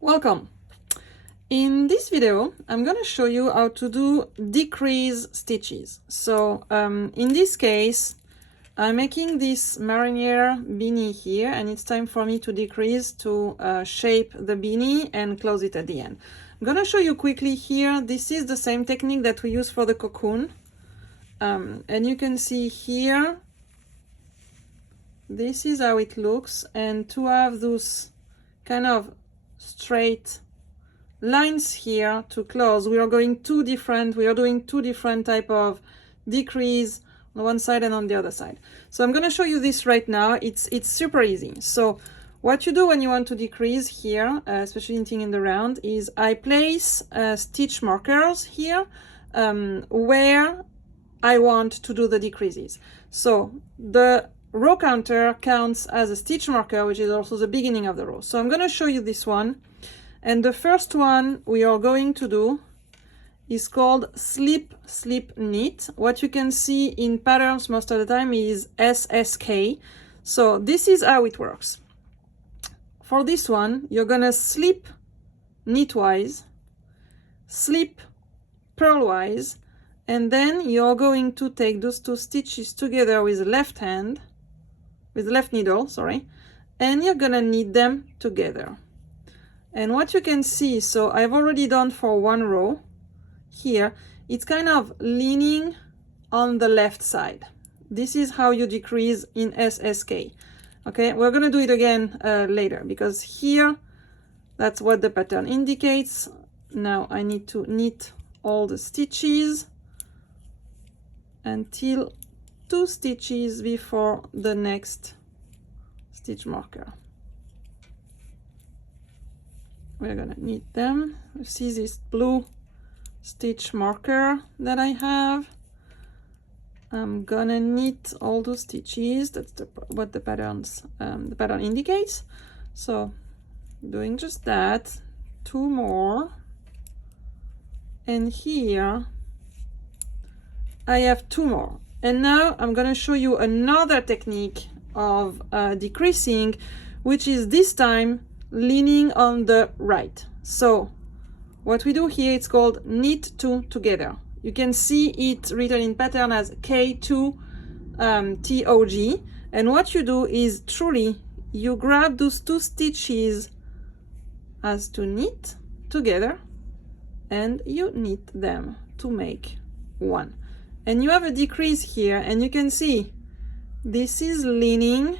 Welcome. In this video, I'm going to show you how to do decrease stitches. So in this case, I'm making this Merino beanie here, and it's time for me to decrease to shape the beanie and close it at the end. I'm going to show you quickly here. This is the same technique that we use for the cocoon. And you can see here, this is how it looks. And to have those kind of straight lines here to close, we are doing two different type of decrease on one side and on the other side. So I'm going to show you this right now. It's super easy. So what you do when you want to decrease here, especially anything in the round, is I place stitch markers here where I want to do the decreases. So the row counter counts as a stitch marker, which is also the beginning of the row. So I'm going to show you this one. And the first one we are going to do is called slip, slip, knit. What you can see in patterns most of the time is SSK. So this is how it works. For this one, you're going to slip knitwise, slip purlwise, and then you're going to take those two stitches together with the left hand, with the left needle, sorry, and you're gonna knit them together. And what you can see, so I've already done for one row here, it's kind of leaning on the left side. This is how you decrease in SSK. Okay, we're gonna do it again later, because here, that's what the pattern indicates. Now I need to knit all the stitches until 2 stitches before the next stitch marker. We're gonna knit them. You see this blue stitch marker that I have. I'm gonna knit all those stitches. That's what the pattern indicates. So doing just that, 2 more, and here I have 2 more. And now I'm going to show you another technique of decreasing, which is this time leaning on the right. So what we do here, it's called knit 2 together. You can see it written in pattern as K2 TOG. And what you do is truly you grab those 2 stitches as to knit together, and you knit them to make 1. And you have a decrease here, and you can see this is leaning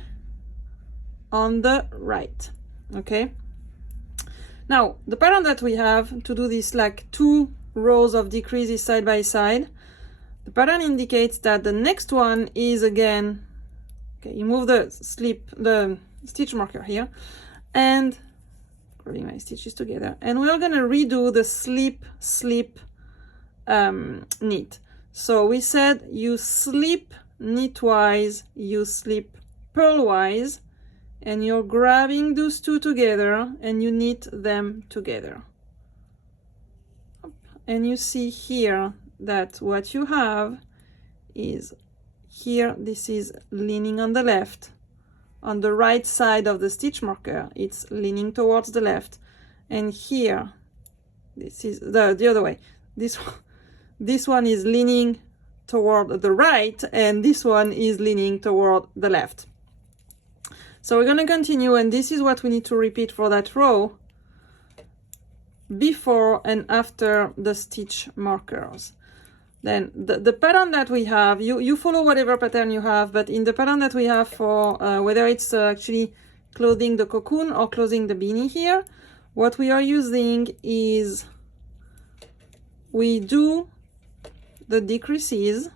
on the right. Okay, now the pattern that we have to do this, like 2 rows of decreases side by side, the pattern indicates that the next one is again, okay, you move the stitch marker here, and grabbing my stitches together, and we're going to redo the slip, slip, knit. So we said you slip knitwise, you slip purlwise, and you're grabbing those 2 together and you knit them together. And you see here that what you have is here, this is leaning on the left. On the right side of the stitch marker, it's leaning towards the left. And here, this is the other way. This one is leaning toward the right, and this one is leaning toward the left. So we're going to continue, and this is what we need to repeat for that row before and after the stitch markers. Then the pattern that we have, you follow whatever pattern you have, but in the pattern that we have for whether it's actually clothing the cocoon or closing the beanie here, what we are using is we do the decreases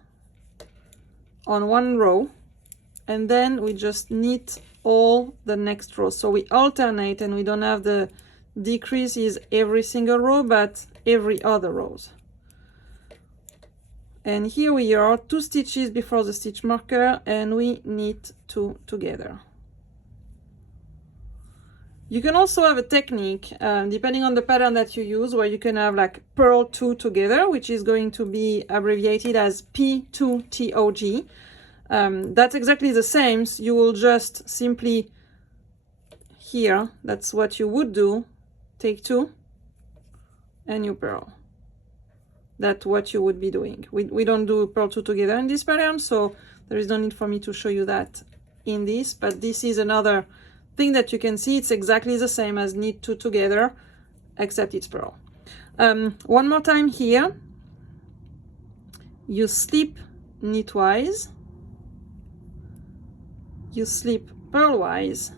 on one row, and then we just knit all the next row. So we alternate, and we don't have the decreases every single row, but every other rows. And here we are, 2 stitches before the stitch marker, and we knit 2 together. You can also have a technique, depending on the pattern that you use, where you can have like purl 2 together, which is going to be abbreviated as P2TOG. That's exactly the same. So you will just simply here, that's what you would do, take 2, and you purl. That's what you would be doing. We don't do purl 2 together in this pattern, so there is no need for me to show you that in this, but this is another thing that you can see. It's exactly the same as knit 2 together, except it's purl. One more time here, you slip knitwise, you slip purlwise,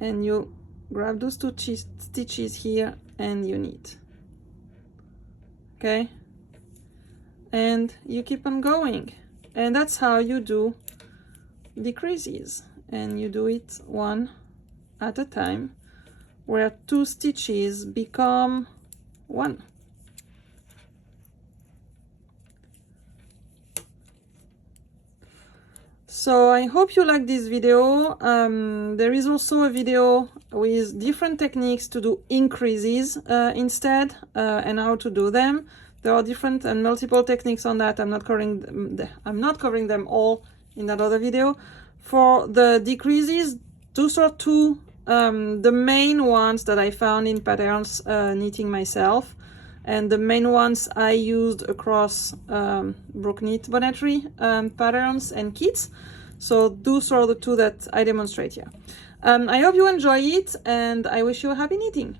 and you grab those 2 stitches here and you knit. Okay, and you keep on going, and that's how you do decreases, and you do it one at a time, where 2 stitches become 1. So I hope you like this video. There is also a video with different techniques to do increases instead, and how to do them. There are different and multiple techniques on that. I'm not covering them all in that other video. For the decreases, those are 2 the main ones that I found in patterns knitting myself, and the main ones I used across Brooknit Bonneterie patterns and kits. So those are the 2 that I demonstrate here. I hope you enjoy it, and I wish you a happy knitting.